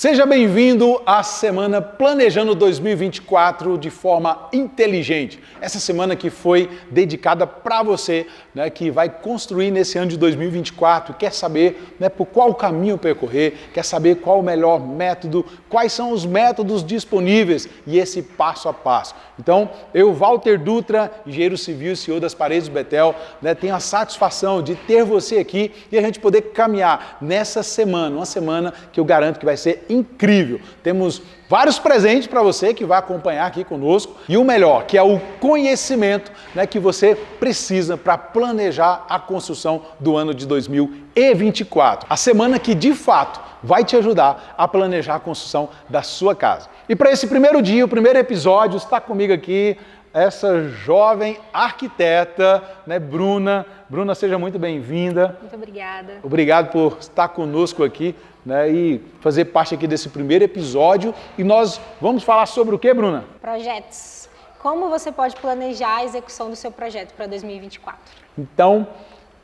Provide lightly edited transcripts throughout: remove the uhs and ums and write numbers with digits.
Seja bem-vindo à semana Planejando 2024 de forma inteligente. Essa semana que foi dedicada para você, né, que vai construir nesse ano de 2024, quer saber, né, por qual caminho percorrer, quer saber qual o melhor método, quais são os métodos disponíveis e esse passo a passo. Então, eu, Walter Dutra, engenheiro civil e CEO das Paredes do Betel, né, tenho a satisfação de ter você aqui e a gente poder caminhar nessa semana, uma semana que eu garanto que vai ser incrível. Temos vários presentes para você que vai acompanhar aqui conosco e o melhor, que é o conhecimento, né, que você precisa para planejar a construção do ano de 2024. A semana que de fato vai te ajudar a planejar a construção da sua casa. E para esse primeiro dia, o primeiro episódio, está comigo aqui essa jovem arquiteta, né, Bruna. Bruna, seja muito bem-vinda. Muito obrigada. Obrigado por estar conosco aqui, né, e fazer parte aqui desse primeiro episódio. E nós vamos falar sobre o que, Bruna? Projetos. Como você pode planejar a execução do seu projeto para 2024? Então,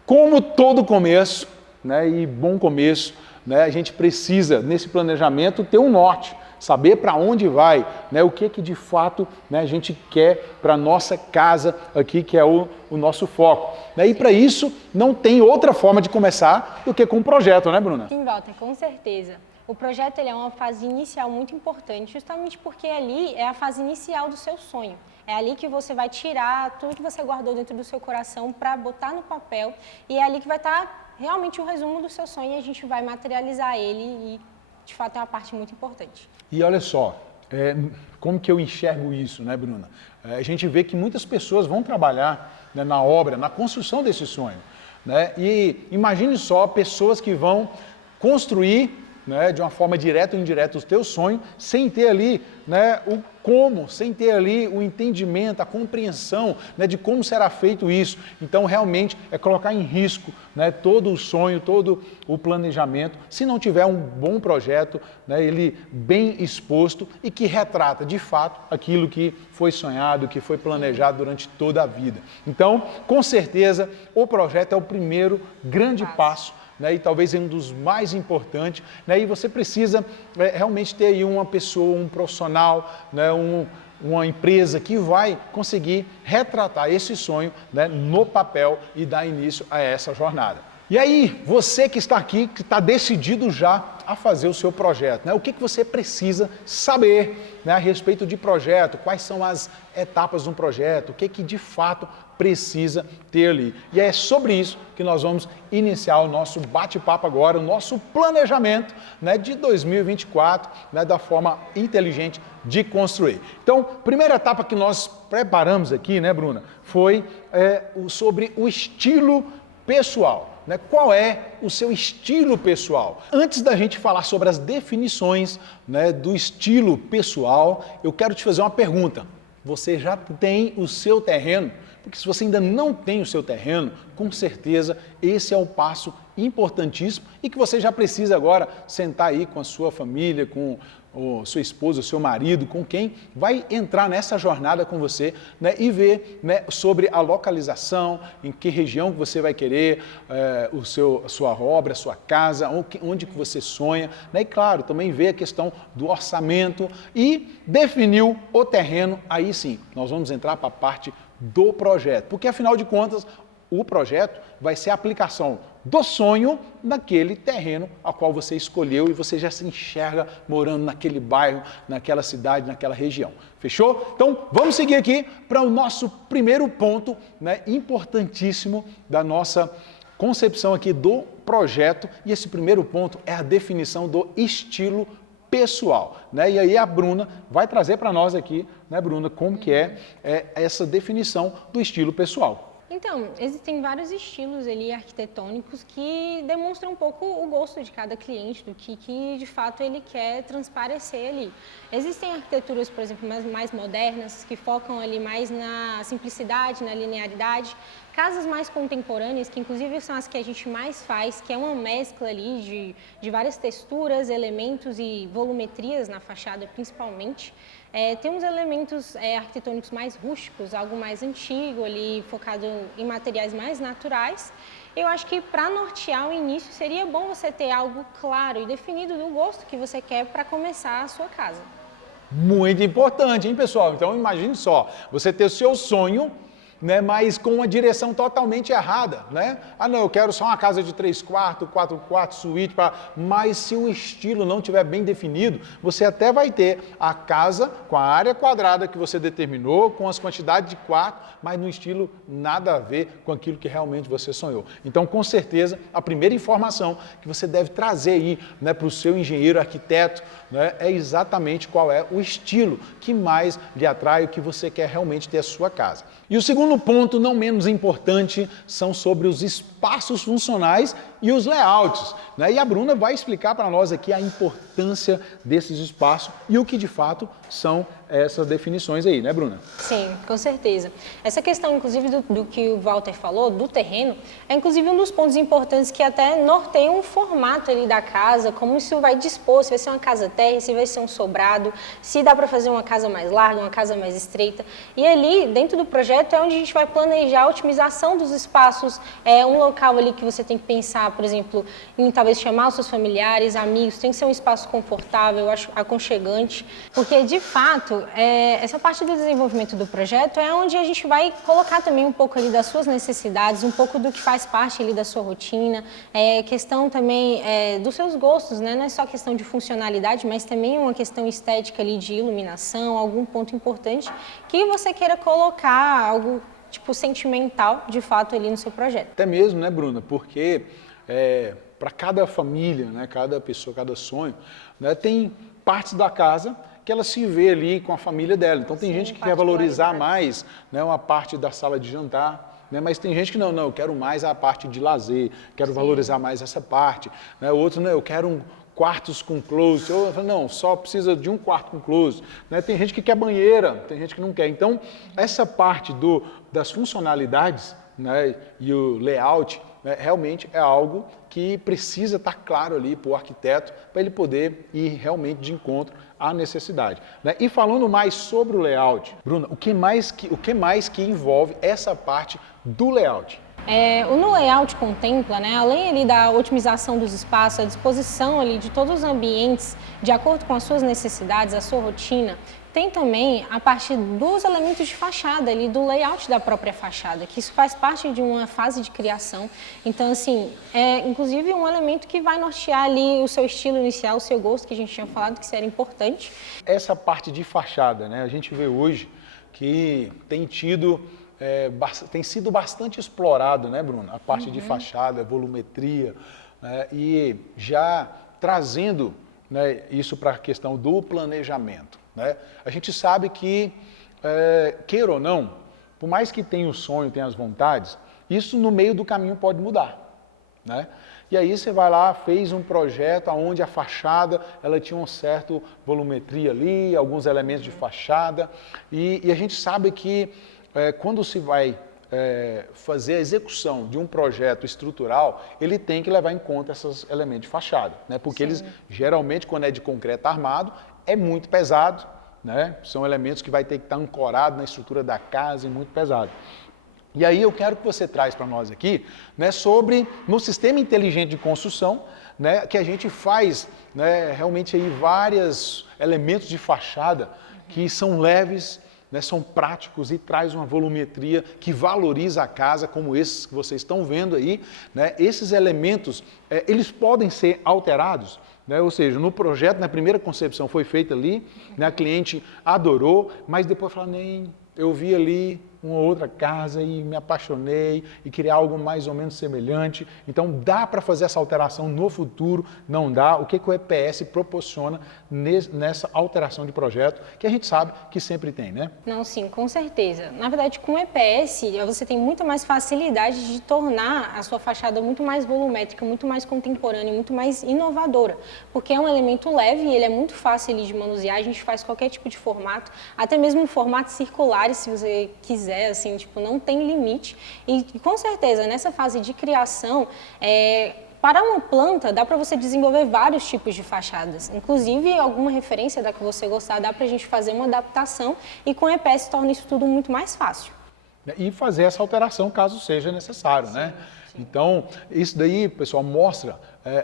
como todo começo, né, e bom começo, né, a gente precisa, nesse planejamento, ter um norte. Saber para onde vai, né, o que de fato, né, a gente quer para a nossa casa aqui, que é o nosso foco. Né, e para isso não tem outra forma de começar do que com um projeto, né, Bruna? Sim, Walter, com certeza. O projeto ele é uma fase inicial muito importante, justamente porque ali é a fase inicial do seu sonho. É ali que você vai tirar tudo que você guardou dentro do seu coração para botar no papel e é ali que vai estar realmente o resumo do seu sonho e a gente vai materializar ele e, de fato, é uma parte muito importante. E olha só, como que eu enxergo isso, né, Bruna? A gente vê que muitas pessoas vão trabalhar, né, na obra, na construção desse sonho, né? E imagine só pessoas que vão construir, né, de uma forma direta ou indireta o teu sonho, sem ter ali, né, o como, sem ter ali o entendimento, a compreensão, né, de como será feito isso. Então, realmente, é colocar em risco, né, todo o sonho, todo o planejamento, se não tiver um bom projeto, né, ele bem exposto e que retrata, de fato, aquilo que foi sonhado, que foi planejado durante toda a vida. Então, com certeza, o projeto é o primeiro grande passo, né, e talvez um dos mais importantes, né, e você precisa realmente ter aí uma pessoa, um profissional, né, uma empresa que vai conseguir retratar esse sonho, né, no papel e dar início a essa jornada. E aí, você que está aqui, que está decidido já a fazer o seu projeto, né? O que você precisa saber, né, a respeito de projeto, quais são as etapas de um projeto, o que de fato precisa ter ali. E é sobre isso que nós vamos iniciar o nosso bate-papo agora, o nosso planejamento, né, de 2024, né, da forma inteligente de construir. Então, primeira etapa que nós preparamos aqui, né, Bruna, foi sobre o estilo pessoal. Né? Qual é o seu estilo pessoal? Antes da gente falar sobre as definições, né, do estilo pessoal, eu quero te fazer uma pergunta. Você já tem o seu terreno? Porque se você ainda não tem o seu terreno, com certeza esse é um passo importantíssimo e que você já precisa agora sentar aí com a sua família, com sua esposa, o seu marido, com quem vai entrar nessa jornada com você, né, e ver, né, sobre a localização, em que região que você vai querer a sua obra, a sua casa, onde que você sonha, né, e claro, também ver a questão do orçamento e definiu o terreno, aí sim, nós vamos entrar para a parte do projeto, porque afinal de contas, o projeto vai ser a aplicação do sonho naquele terreno ao qual você escolheu e você já se enxerga morando naquele bairro, naquela cidade, naquela região. Fechou? Então, vamos seguir aqui para o nosso primeiro ponto, né, importantíssimo da nossa concepção aqui do projeto. E esse primeiro ponto é a definição do estilo pessoal, né? E aí a Bruna vai trazer para nós aqui, né, Bruna, como que é essa definição do estilo pessoal. Então, existem vários estilos ali arquitetônicos que demonstram um pouco o gosto de cada cliente, do que de fato ele quer transparecer ali. Existem arquiteturas, por exemplo, mais modernas, que focam ali mais na simplicidade, na linearidade. Casas mais contemporâneas, que inclusive são as que a gente mais faz, que é uma mescla ali de várias texturas, elementos e volumetrias na fachada, principalmente. Tem uns elementos arquitetônicos mais rústicos, algo mais antigo ali, focado em materiais mais naturais. Eu acho que para nortear o início seria bom você ter algo claro e definido do gosto que você quer para começar a sua casa. Muito importante, hein, pessoal? Então, imagine só, você ter o seu sonho, né, mas com uma direção totalmente errada, né? Ah, não, eu quero só uma casa de 3 quartos, 4 quartos, suíte, mas se o estilo não estiver bem definido, você até vai ter a casa com a área quadrada que você determinou, com as quantidades de quartos, mas no estilo nada a ver com aquilo que realmente você sonhou. Então, com certeza, a primeira informação que você deve trazer aí, né, para o seu engenheiro, arquiteto, né, é exatamente qual é o estilo que mais lhe atrai, o que você quer realmente ter a sua casa. E o segundo ponto, não menos importante, são sobre os espaços funcionais e os layouts, né? E a Bruna vai explicar para nós aqui a importância desses espaços e o que de fato são essas definições aí, né, Bruna? Sim, com certeza. Essa questão, inclusive, do que o Walter falou, do terreno, é inclusive um dos pontos importantes que até norteiam o formato ali da casa, como isso vai dispor, se vai ser uma casa térrea, se vai ser um sobrado, se dá para fazer uma casa mais larga, uma casa mais estreita. E ali, dentro do projeto, é onde a gente vai planejar a otimização dos espaços, um local ali que você tem que pensar, por exemplo, em talvez chamar os seus familiares, amigos, tem que ser um espaço confortável, aconchegante, porque de fato, essa parte do desenvolvimento do projeto é onde a gente vai colocar também um pouco ali das suas necessidades, um pouco do que faz parte ali da sua rotina, questão também dos seus gostos, né? Não é só questão de funcionalidade, mas também uma questão estética ali de iluminação, algum ponto importante que você queira colocar, algo tipo sentimental, de fato, ali no seu projeto. Até mesmo, né, Bruna? Porque para cada família, né, cada pessoa, cada sonho, né, tem partes da casa que ela se vê ali com a família dela. Então tem gente que quer valorizar mais, né, uma parte da sala de jantar, né, mas tem gente que não, eu quero mais a parte de lazer, quero valorizar mais essa parte. Né, outro, eu quero quartos com closet, ou não, só precisa de um quarto com closet. Né, tem gente que quer banheira, tem gente que não quer. Então essa parte das funcionalidades, né, e o layout, né, realmente é algo que precisa estar claro ali para o arquiteto, para ele poder ir realmente de encontro à necessidade. Né? E falando mais sobre o layout, Bruna, o que mais que envolve essa parte do layout? O layout contempla, né, além ali da otimização dos espaços, a disposição ali de todos os ambientes de acordo com as suas necessidades, a sua rotina, tem também a parte dos elementos de fachada ali, do layout da própria fachada, que isso faz parte de uma fase de criação. Então, assim, inclusive um elemento que vai nortear ali o seu estilo inicial, o seu gosto, que a gente tinha falado que isso era importante. Essa parte de fachada, né, a gente vê hoje que tem sido bastante explorado, né, Bruna? A parte de fachada, volumetria, né, e já trazendo, né, isso para a questão do planejamento. Né? A gente sabe que, queira ou não, por mais que tenha o sonho, tenha as vontades, isso no meio do caminho pode mudar. Né? E aí você vai lá, fez um projeto onde a fachada ela tinha um certo volumetria ali, alguns elementos de fachada, e a gente sabe que quando se vai fazer a execução de um projeto estrutural, ele tem que levar em conta esses elementos de fachada, né? Porque eles, geralmente, quando é de concreto armado, é muito pesado, né? São elementos que vai ter que estar ancorado na estrutura da casa e muito pesado. E aí eu quero que você traz para nós aqui, né, sobre no sistema inteligente de construção, né, que a gente faz, né, realmente aí vários elementos de fachada que são leves, né, são práticos e traz uma volumetria que valoriza a casa, como esses que vocês estão vendo aí. Né? Esses elementos, eles podem ser alterados, né? Ou seja, no projeto, na primeira concepção foi feita ali, né, a cliente adorou, mas depois falou, nem, eu vi ali uma outra casa e me apaixonei e queria algo mais ou menos semelhante. Então, dá para fazer essa alteração no futuro? Não dá. O que o EPS proporciona nessa alteração de projeto, que a gente sabe que sempre tem, né? Não, sim, com certeza. Na verdade, com o EPS, você tem muita mais facilidade de tornar a sua fachada muito mais volumétrica, muito mais contemporânea, muito mais inovadora, porque é um elemento leve e ele é muito fácil de manusear, a gente faz qualquer tipo de formato, até mesmo formatos circulares, se você quiser, assim, tipo, não tem limite. E com certeza, nessa fase de criação, para uma planta, dá para você desenvolver vários tipos de fachadas. Inclusive, alguma referência da que você gostar, dá para a gente fazer uma adaptação e com o EPS torna isso tudo muito mais fácil. E fazer essa alteração caso seja necessário, né? Então, isso daí, pessoal, mostra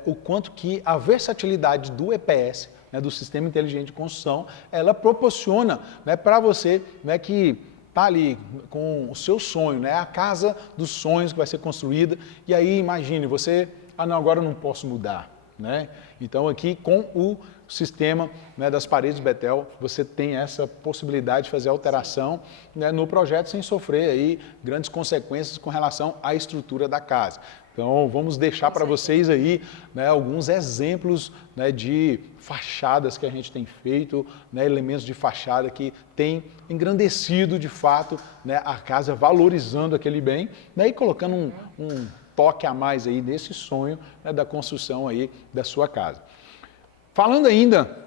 o quanto que a versatilidade do EPS, né, do Sistema Inteligente de Construção, ela proporciona, né, para você, né, que está ali com o seu sonho, né, a casa dos sonhos que vai ser construída, e aí imagine, você, não, agora eu não posso mudar, né? Então aqui com o sistema, né, das paredes Betel, você tem essa possibilidade de fazer alteração, né, no projeto sem sofrer aí grandes consequências com relação à estrutura da casa. Então vamos deixar para vocês aí, né, alguns exemplos, né, de fachadas que a gente tem feito, né, elementos de fachada que tem engrandecido de fato, né, a casa, valorizando aquele bem, né, e colocando um toque a mais aí nesse sonho, né, da construção aí da sua casa. Falando ainda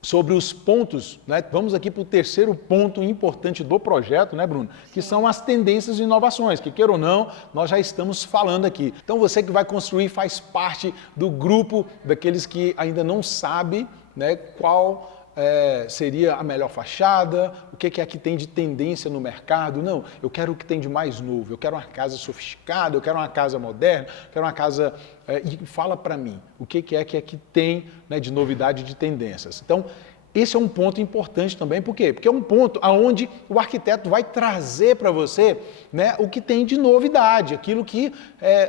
sobre os pontos, né, vamos aqui para o terceiro ponto importante do projeto, né, Bruno? Que são as tendências e inovações, que queira ou não, nós já estamos falando aqui. Então você que vai construir faz parte do grupo daqueles que ainda não sabe, né, qual seria a melhor fachada, o que é que tem de tendência no mercado. Não, eu quero o que tem de mais novo, eu quero uma casa sofisticada, eu quero uma casa moderna, eu quero uma casa... e fala para mim, o que é que tem, né, de novidade, de tendências. Então, esse é um ponto importante também, por quê? Porque é um ponto onde o arquiteto vai trazer para você, né, o que tem de novidade, aquilo que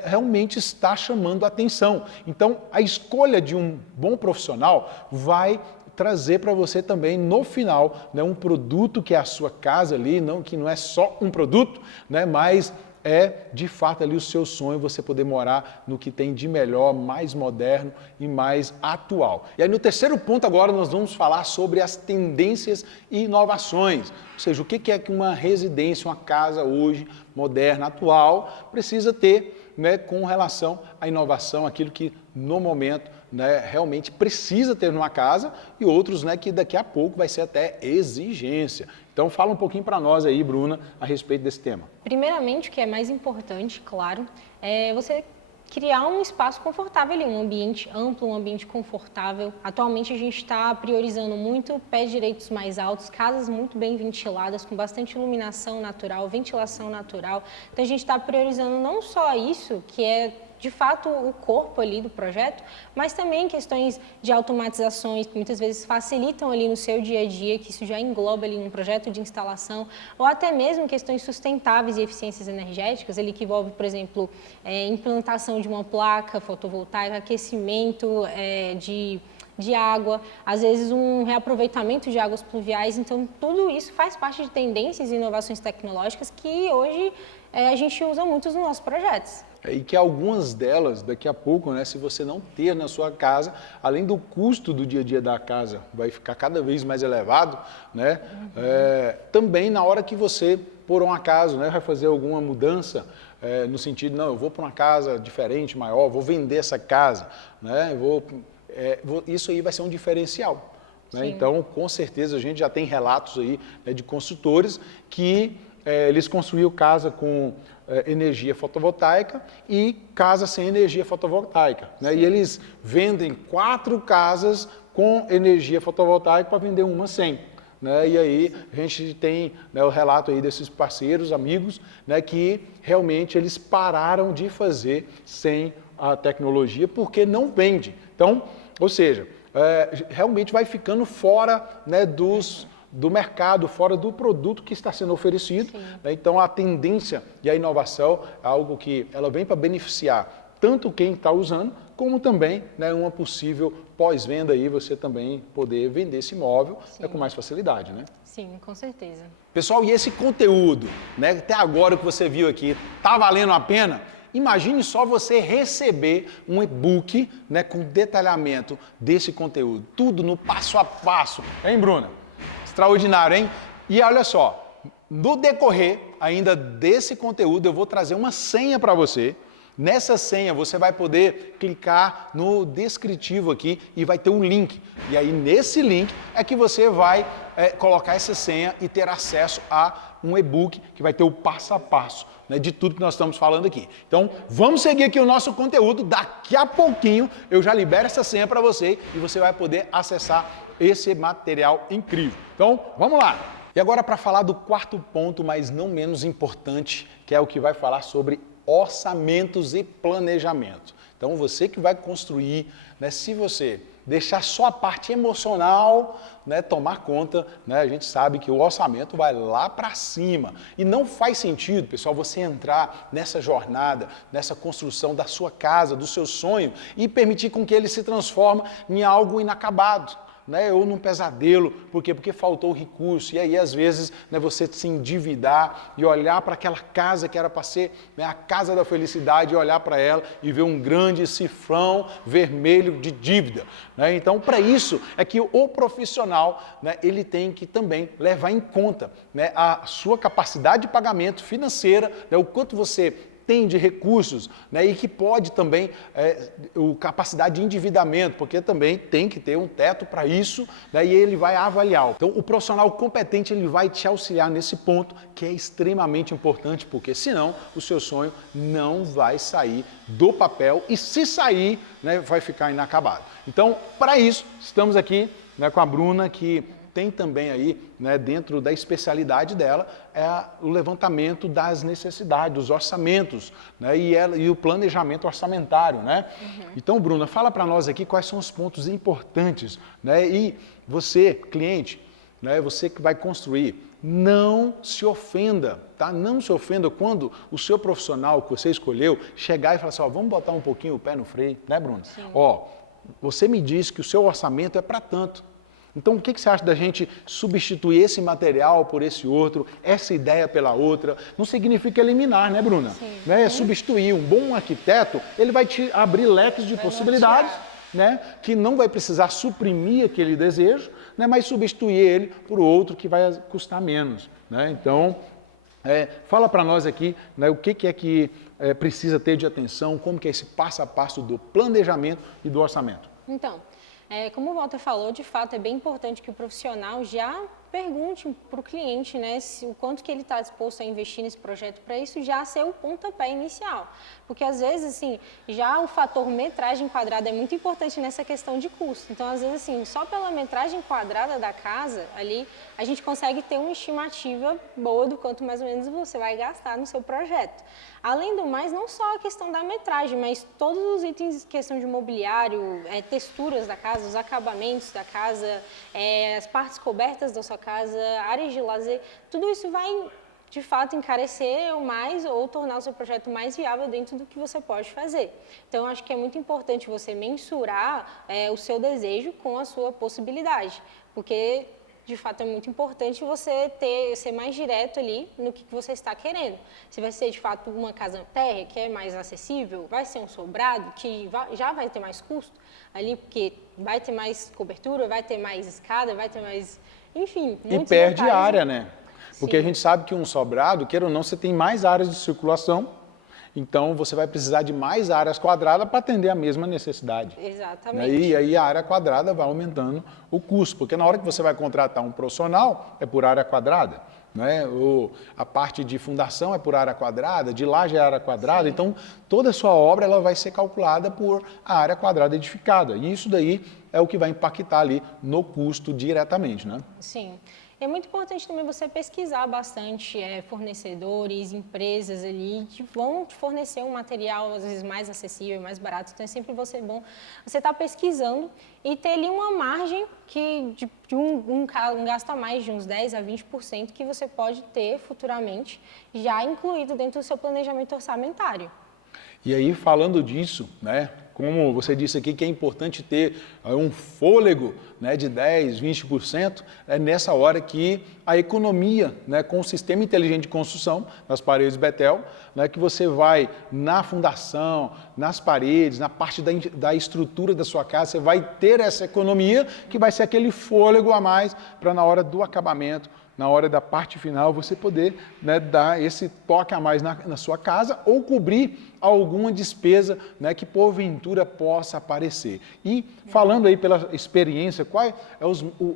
realmente está chamando a atenção. Então, a escolha de um bom profissional vai trazer para você também, no final, né, um produto que é a sua casa ali, que não é só um produto, né, mas é, de fato, ali o seu sonho, você poder morar no que tem de melhor, mais moderno e mais atual. E aí, no terceiro ponto agora, nós vamos falar sobre as tendências e inovações. Ou seja, o que é que uma residência, uma casa hoje, moderna, atual, precisa ter, né, com relação à inovação, aquilo que, no momento, né, realmente precisa ter numa casa, e outros, né, que daqui a pouco vai ser até exigência. Então fala um pouquinho para nós aí, Bruna, a respeito desse tema. Primeiramente, o que é mais importante, claro, é você criar um espaço confortável ali, um ambiente amplo, um ambiente confortável. Atualmente a gente está priorizando muito pés direitos mais altos, casas muito bem ventiladas, com bastante iluminação natural, ventilação natural. Então a gente está priorizando não só isso, que é de fato o corpo ali do projeto, mas também questões de automatizações que muitas vezes facilitam ali no seu dia a dia, que isso já engloba ali um projeto de instalação, ou até mesmo questões sustentáveis e eficiências energéticas, ele que envolve, por exemplo, implantação de uma placa fotovoltaica, aquecimento de água, às vezes um reaproveitamento de águas pluviais. Então tudo isso faz parte de tendências e inovações tecnológicas que hoje a gente usa muito nos nossos projetos. E que algumas delas, daqui a pouco, né, se você não ter na sua casa, além do custo do dia a dia da casa vai ficar cada vez mais elevado, né, também na hora que você, por um acaso, né, vai fazer alguma mudança, no sentido, não, eu vou para uma casa diferente, maior, vou vender essa casa, né, isso aí vai ser um diferencial. Né? Então, com certeza, a gente já tem relatos aí, né, de construtores que eles construíram casa com energia fotovoltaica e casa sem energia fotovoltaica. Né? E eles vendem 4 casas com energia fotovoltaica para vender uma sem. Né? E aí a gente tem, né, o relato aí desses parceiros, amigos, né, que realmente eles pararam de fazer sem a tecnologia porque não vende. Então, ou seja, realmente vai ficando fora, né, do mercado, fora do produto que está sendo oferecido. Né? Então a tendência e a inovação é algo que ela vem para beneficiar tanto quem está usando, como também, né, uma possível pós-venda aí, você também poder vender esse imóvel, né, com mais facilidade, né? Sim, com certeza. Pessoal, e esse conteúdo, né, até agora que você viu aqui, tá valendo a pena? Imagine só você receber um e-book, né, com detalhamento desse conteúdo, tudo no passo a passo. Hein, Bruna? Extraordinário, hein? E olha só, no decorrer ainda desse conteúdo, eu vou trazer uma senha para você. Nessa senha você vai poder clicar no descritivo aqui e vai ter um link. E aí nesse link é que você vai colocar essa senha e ter acesso a um e-book que vai ter o passo a passo, né, de tudo que nós estamos falando aqui. Então vamos seguir aqui o nosso conteúdo. Daqui a pouquinho eu já libero essa senha para você e você vai poder acessar esse material incrível. Então vamos lá. E agora para falar do quarto ponto, mas não menos importante, que é o que vai falar sobre orçamentos e planejamento. Então, você que vai construir, né, se você deixar só a parte emocional, né, tomar conta, né, a gente sabe que o orçamento vai lá para cima. E não faz sentido, pessoal, você entrar nessa jornada, nessa construção da sua casa, do seu sonho, e permitir com que ele se transforme em algo inacabado. Né, ou num pesadelo, por quê? Porque faltou o recurso, e aí às vezes, né, você se endividar e olhar para aquela casa que era para ser, né, a casa da felicidade, e olhar para ela e ver um grande cifrão vermelho de dívida. Né? Então, para isso é que o profissional, né, ele tem que também levar em conta, né, a sua capacidade de pagamento financeira, né, o quanto você tem de recursos, né, e que pode também, capacidade de endividamento, porque também tem que ter um teto para isso, né, e ele vai avaliar. Então, o profissional competente, ele vai te auxiliar nesse ponto, que é extremamente importante, porque senão o seu sonho não vai sair do papel, e se sair, né, vai ficar inacabado. Então, para isso, estamos aqui, né, com a Bruna, que tem também aí, né, dentro da especialidade dela, o levantamento das necessidades, dos orçamentos, né, e o planejamento orçamentário. Né? Então, Bruna, fala para nós aqui quais são os pontos importantes. Né, e você, cliente, né, você que vai construir, não se ofenda, tá? Não se ofenda quando o seu profissional que você escolheu chegar e falar assim, ó, vamos botar um pouquinho o pé no freio, né, Bruna? Sim. Ó, você me disse que o seu orçamento é para tanto. Então, o que você acha da gente substituir esse material por esse outro, essa ideia pela outra? Não significa eliminar, né, Bruna? Sim. Né? Substituir. Um bom arquiteto, ele vai te abrir leques de possibilidades, né, que não vai precisar suprimir aquele desejo, né, mas substituir ele por outro que vai custar menos. Né? Então, fala para nós aqui, né, o que é que precisa ter de atenção, como que é esse passo a passo do planejamento e do orçamento. Então, como o Walter falou, de fato é bem importante que o profissional já pergunte para o cliente, né, o quanto que ele está disposto a investir nesse projeto, para isso já ser o pontapé inicial. Porque às vezes, assim, já o fator metragem quadrada é muito importante nessa questão de custo. Então, às vezes, assim, só pela metragem quadrada da casa, ali, a gente consegue ter uma estimativa boa do quanto mais ou menos você vai gastar no seu projeto. Além do mais, não só a questão da metragem, mas todos os itens, questão de mobiliário, texturas da casa, os acabamentos da casa, as partes cobertas da sua casa, áreas de lazer, tudo isso vai, de fato, encarecer mais ou tornar o seu projeto mais viável dentro do que você pode fazer. Então, acho que é muito importante você mensurar o seu desejo com a sua possibilidade, porque de fato é muito importante você ser mais direto ali no que você está querendo. Se vai ser de fato uma casa térrea, que é mais acessível, vai ser um sobrado, que já vai ter mais custo ali, porque vai ter mais cobertura, vai ter mais escada, vai ter mais, enfim, muitos E perde detalhes, área, né? Porque a gente sabe que um sobrado, queira ou não, você tem mais áreas de circulação, então você vai precisar de mais áreas quadradas para atender a mesma necessidade. Exatamente. E aí a área quadrada vai aumentando o custo, porque na hora que você vai contratar um profissional, é por área quadrada. Né? A parte de fundação é por área quadrada, de laje é área quadrada, então toda a sua obra ela vai ser calculada por a área quadrada edificada. E isso daí é o que vai impactar ali no custo diretamente. Né? Sim. É muito importante também você pesquisar bastante fornecedores, empresas ali que vão te fornecer um material às vezes mais acessível, mais barato. Então é sempre bom você estar pesquisando e ter ali uma margem de um gasto a mais de uns 10% a 20% que você pode ter futuramente já incluído dentro do seu planejamento orçamentário. E aí, falando disso, né, como você disse aqui, que é importante ter um fôlego, né, de 10%, 20%, é nessa hora que a economia, né, com o sistema inteligente de construção, nas paredes Betel, né, que você vai na fundação, nas paredes, na parte da estrutura da sua casa, você vai ter essa economia que vai ser aquele fôlego a mais para na hora do acabamento, na hora da parte final, você poder, né, dar esse toque a mais na sua casa ou cobrir alguma despesa, né, que porventura possa aparecer. E falando aí pela experiência, quais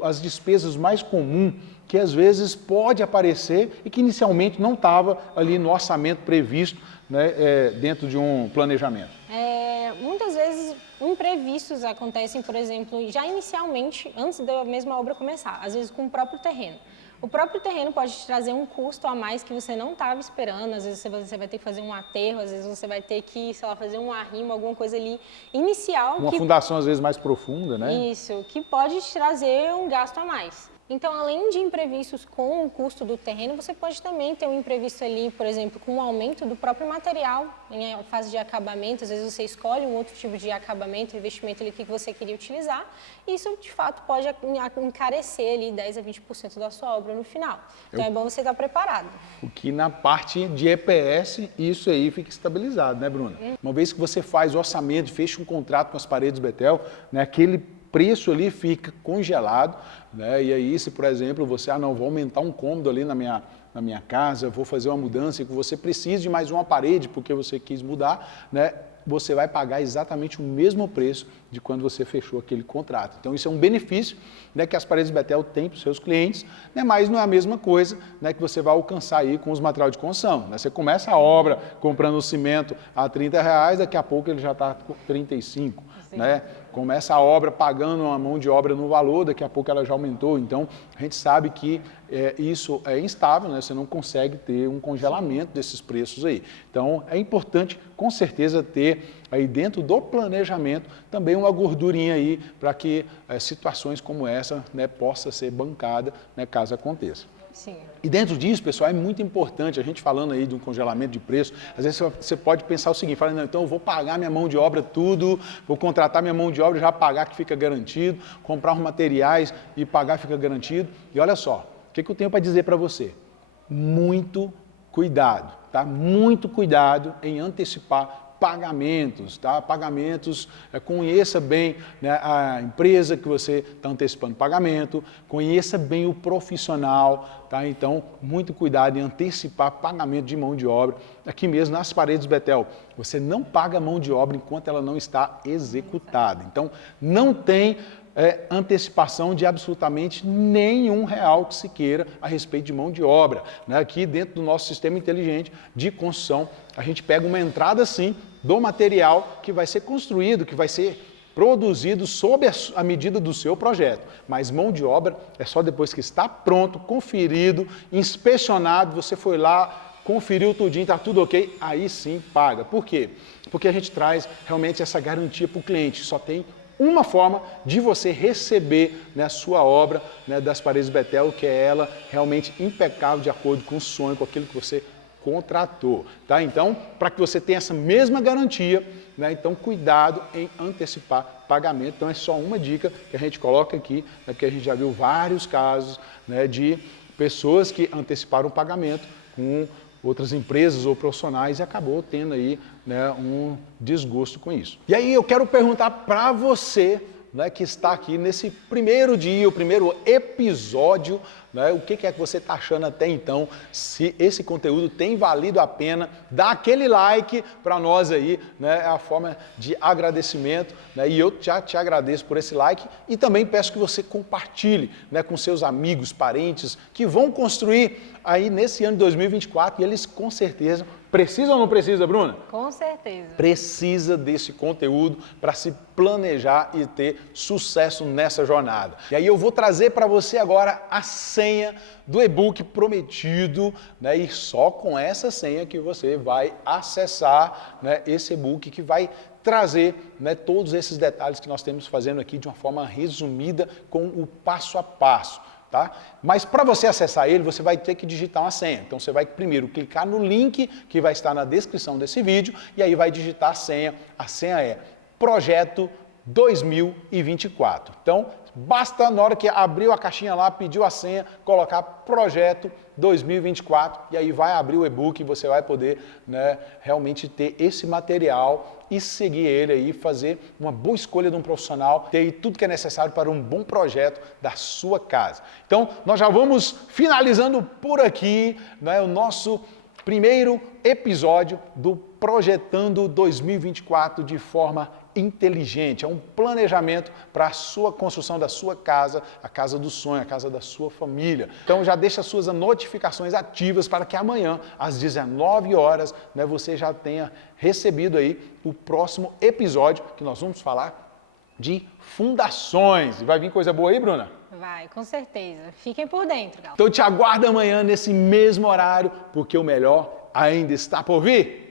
as despesas mais comuns que às vezes pode aparecer e que inicialmente não estava ali no orçamento previsto, né, dentro de um planejamento? Muitas vezes imprevistos acontecem, por exemplo, já inicialmente, antes da mesma obra começar, às vezes com o próprio terreno. O próprio terreno pode te trazer um custo a mais que você não estava esperando, às vezes você vai ter que fazer um aterro, às vezes você vai ter que, sei lá, fazer um arrimo, alguma coisa ali inicial. Uma fundação às vezes mais profunda, né? Isso, que pode te trazer um gasto a mais. Então, além de imprevistos com o custo do terreno, você pode também ter um imprevisto ali, por exemplo, com o aumento do próprio material em fase de acabamento. Às vezes você escolhe um outro tipo de acabamento, investimento ali que você queria utilizar. E isso, de fato, pode encarecer ali 10 a 20% da sua obra no final. Então, é bom você estar preparado. O que na parte de EPS, isso aí fica estabilizado, né, Bruna? Uma vez que você faz o orçamento, fecha um contrato com as paredes Betel, né, aquele preço ali fica congelado, né? E aí, se por exemplo você, não, vou aumentar um cômodo ali na minha casa, vou fazer uma mudança e que você precise de mais uma parede porque você quis mudar, né? Você vai pagar exatamente o mesmo preço de quando você fechou aquele contrato. Então, isso é um benefício, né, que as paredes Betel têm para os seus clientes, né, mas não é a mesma coisa, né, que você vai alcançar aí com os materiais de construção. Né? Você começa a obra comprando o cimento a R$30, daqui a pouco ele já está com 35. Né? Começa a obra pagando uma mão de obra no valor, daqui a pouco ela já aumentou. Então, a gente sabe que isso é instável, né? Você não consegue ter um congelamento desses preços aí. Então, é importante, com certeza, ter aí dentro do planejamento também uma gordurinha aí para que situações como essa, né, possa ser bancada, né, caso aconteça. Sim. E dentro disso, pessoal, é muito importante, a gente falando aí de um congelamento de preço, às vezes você pode pensar o seguinte, falando, então eu vou pagar minha mão de obra tudo, vou contratar minha mão de obra e já pagar que fica garantido, comprar os materiais e pagar fica garantido. E olha só, o que eu tenho para dizer para você? Muito cuidado, tá? Muito cuidado em antecipar pagamentos, tá? Pagamentos, conheça bem, né, a empresa que você está antecipando pagamento, conheça bem o profissional, tá? Então, muito cuidado em antecipar pagamento de mão de obra. Aqui mesmo nas paredes Betel, você não paga mão de obra enquanto ela não está executada. Então, não tem antecipação de absolutamente nenhum real que se queira a respeito de mão de obra. Né? Aqui dentro do nosso sistema inteligente de construção, a gente pega uma entrada sim do material que vai ser construído, que vai ser produzido sob a medida do seu projeto. Mas mão de obra é só depois que está pronto, conferido, inspecionado, você foi lá, conferiu tudinho, está tudo ok, aí sim paga. Por quê? Porque a gente traz realmente essa garantia para o cliente. Só tem uma forma de você receber, né, a sua obra, né, das paredes Betel, que é ela realmente impecável, de acordo com o sonho, com aquilo que você contratou. Tá? Então, para que você tenha essa mesma garantia, né, então cuidado em antecipar pagamento. Então é só uma dica que a gente coloca aqui, né, porque a gente já viu vários casos, né, de pessoas que anteciparam o pagamento com outras empresas ou profissionais e acabou tendo aí, né, um desgosto com isso. E aí eu quero perguntar para você, né, que está aqui nesse primeiro dia, o primeiro episódio, né, o que é que você está achando até então, se esse conteúdo tem valido a pena, dá aquele like para nós aí, né, é a forma de agradecimento, né, e eu já te agradeço por esse like e também peço que você compartilhe, né, com seus amigos, parentes, que vão construir aí nesse ano de 2024 e eles com certeza precisa ou não precisa, Bruna? Com certeza. Precisa desse conteúdo para se planejar e ter sucesso nessa jornada. E aí eu vou trazer para você agora a senha do e-book prometido, né? E só com essa senha que você vai acessar, né, esse e-book que vai trazer, né, todos esses detalhes que nós temos fazendo aqui de uma forma resumida com o passo a passo. Tá? Mas para você acessar ele, você vai ter que digitar uma senha. Então você vai primeiro clicar no link que vai estar na descrição desse vídeo e aí vai digitar a senha. A senha é Projeto 2024. Então, basta na hora que abriu a caixinha lá, pediu a senha, colocar Projeto 2024 e aí vai abrir o e-book e você vai poder, né, realmente ter esse material e seguir ele aí, fazer uma boa escolha de um profissional, ter aí tudo que é necessário para um bom projeto da sua casa. Então, nós já vamos finalizando por aqui, né, o nosso primeiro episódio do Projetando 2024 de forma inteligente. É um planejamento para a sua construção da sua casa, a casa do sonho, a casa da sua família. Então já deixa as suas notificações ativas para que amanhã, às 19 horas, né, você já tenha recebido aí o próximo episódio que nós vamos falar de fundações. E vai vir coisa boa aí, Bruna? Vai, com certeza. Fiquem por dentro, galera. Então te aguardo amanhã nesse mesmo horário, porque o melhor ainda está por vir.